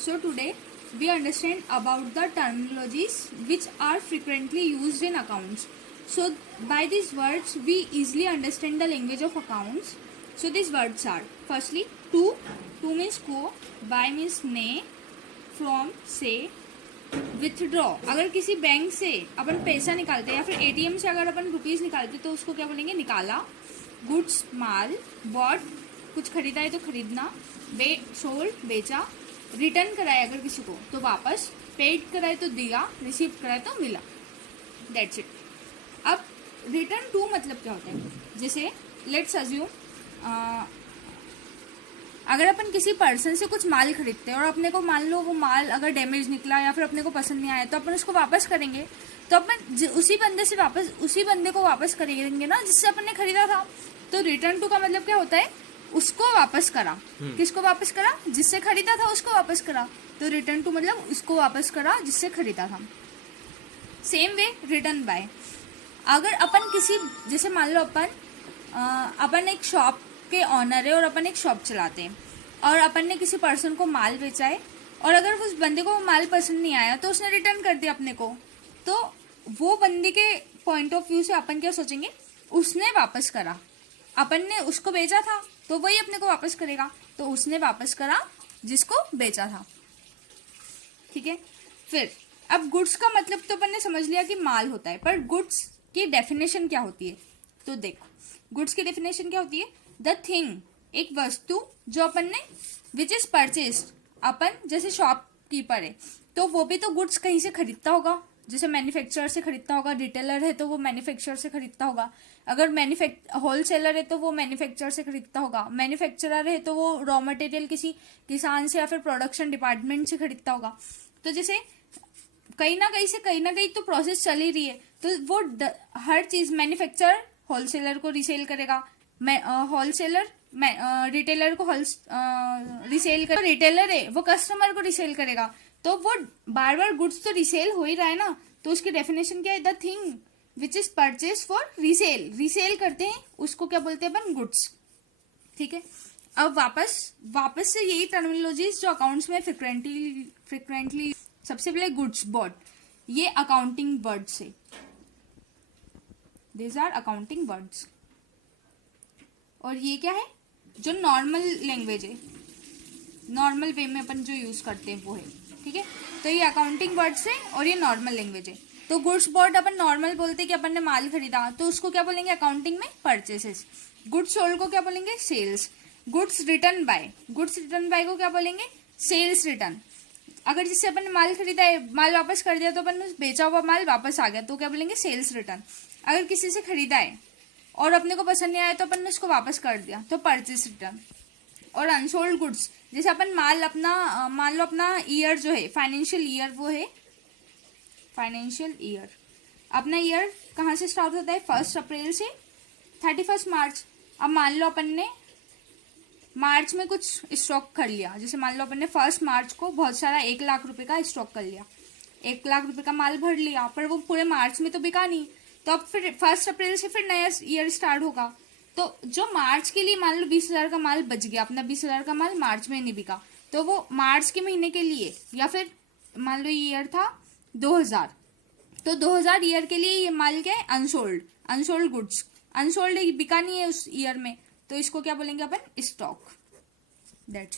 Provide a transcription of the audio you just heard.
So today we understand about the terminologies which are frequently used in accounts. So by these words we easily understand the language of accounts. So these words are firstly to means को, by means may, from से, withdraw अगर किसी bank से अपन पैसा निकालते हैं या फिर एटीएम से अगर अपन रुपीज निकालते तो उसको क्या बोलेंगे निकाला. गुड्स माल, बॉट कुछ खरीदा है तो खरीदना, सोल्ड बेचा, रिटर्न कराया अगर किसी को तो वापस, पेड कराए तो दिया, रिसीव कराए तो मिला. That's it. अब रिटर्न टू मतलब क्या होता है. जैसे लेट्स अज्यूम अगर अपन किसी पर्सन से कुछ माल खरीदते हैं और अपने को मान लो वो माल अगर डैमेज निकला या फिर अपने को पसंद नहीं आया तो अपन उसको वापस करेंगे. तो अपन उसी बंदे को वापस करेंगे ना जिससे अपन ने खरीदा था. तो रिटर्न टू का मतलब क्या होता है, उसको वापस करा. किसको वापस करा, जिससे खरीदा था उसको वापस करा. तो रिटर्न टू मतलब उसको वापस करा जिससे खरीदा था. Same way return buy. अगर अपन किसी जैसे मान लो अपन एक शॉप के ऑनर है और अपन एक शॉप चलाते हैं और अपन ने किसी पर्सन को माल बेचा है और अगर उस बंदे को वो माल पसंद नहीं आया तो उसने रिटर्न कर दिया अपने को. तो वो बंदे के पॉइंट ऑफ व्यू से अपन क्या सोचेंगे, उसने वापस करा. अपन ने उसको बेचा था तो वही अपने को वापस करेगा. तो उसने वापस करा जिसको बेचा था. ठीक है. फिर अब गुड्स का मतलब तो अपन ने समझ लिया कि माल होता है, पर गुड्स की डेफिनेशन क्या होती है. तो देखो गुड्स की डेफिनेशन क्या होती है. द थिंग एक वस्तु जो अपन ने विच इज परचेस्ड. अपन जैसे शॉपकीपर है तो वो भी तो गुड्स कहीं से खरीदता होगा. जैसे मैन्युफैक्चरर से खरीदता होगा, रिटेलर है तो वो मैन्युफैक्चरर से खरीदता होगा, अगर होलसेलर है तो वो मैन्युफैक्चरर से खरीदता होगा, मैन्युफैक्चरर है तो वो रॉ मटेरियल किसी किसान से या फिर प्रोडक्शन डिपार्टमेंट से खरीदता होगा. तो जैसे कहीं ना कहीं तो प्रोसेस चल ही रही है. तो वो हर चीज मैन्युफैक्चरर होलसेलर को रिसेल करेगा, होलसेलर रिटेलर को रिसेल कर, रिटेलर है वो कस्टमर को रिसेल करेगा. तो वो बार बार गुड्स तो रिसेल हो ही रहा है ना. तो उसकी डेफिनेशन क्या है, the thing which is purchase for resale करते हैं उसको क्या बोलते हैं अपन, गुड्स. ठीक है. अब वापस से यही टर्मिनोलॉजीज जो अकाउंट्स में फ्रिक्वेंटली सबसे पहले गुड्स बॉट, ये अकाउंटिंग वर्ड्स है. These are accounting words. और ये क्या है, जो नॉर्मल लैंग्वेज है, नॉर्मल वे में अपन जो यूज करते हैं वो है. ठीक है. तो ये अकाउंटिंग वर्ड्स है और ये नॉर्मल लैंग्वेज है. तो गुड्स बॉट अपन नॉर्मल बोलते हैं कि अपन ने माल खरीदा तो उसको क्या बोलेंगे अकाउंटिंग में परचेसेस. गुड्स सोल्ड को क्या बोलेंगे सेल्स. गुड्स रिटर्न बाय को क्या बोलेंगे सेल्स रिटर्न. अगर जिससे अपन ने माल खरीदा है माल वापस कर दिया तो अपन बेचा हुआ माल वापस आ गया तो क्या बोलेंगे सेल्स रिटर्न. अगर किसी से खरीदा है और अपने को पसंद नहीं आया तो अपन ने उसको वापस कर दिया तो परचेस रिटर्न. और अनसोल्ड गुड्स जैसे अपन मान लो अपना ईयर जो है फाइनेंशियल ईयर, वो है फाइनेंशियल ईयर. अपना ईयर कहाँ से स्टार्ट होता है, 1 अप्रैल से 31 मार्च. अब मान लो अपन ने मार्च में कुछ स्टॉक कर लिया. जैसे मान लो अपन ने 1 मार्च को बहुत सारा 1 लाख रुपए का स्टॉक कर लिया, 1 लाख रुपए का माल भर लिया, पर वो पूरे मार्च में तो बिका नहीं. तो अब फिर 1 अप्रैल से फिर नया ईयर स्टार्ट होगा. तो जो मार्च के लिए मान लो 20,000 का माल बच गया, अपना 20,000 का माल मार्च में नहीं बिका, तो वो मार्च के महीने के लिए, या फिर मान लो ईयर था 2000 तो 2000 ईयर के लिए ये माल क्या है अनसोल्ड गुड्स. अनसोल्ड बिका नहीं है उस ईयर में तो इसको क्या बोलेंगे अपन स्टॉक. दैट्स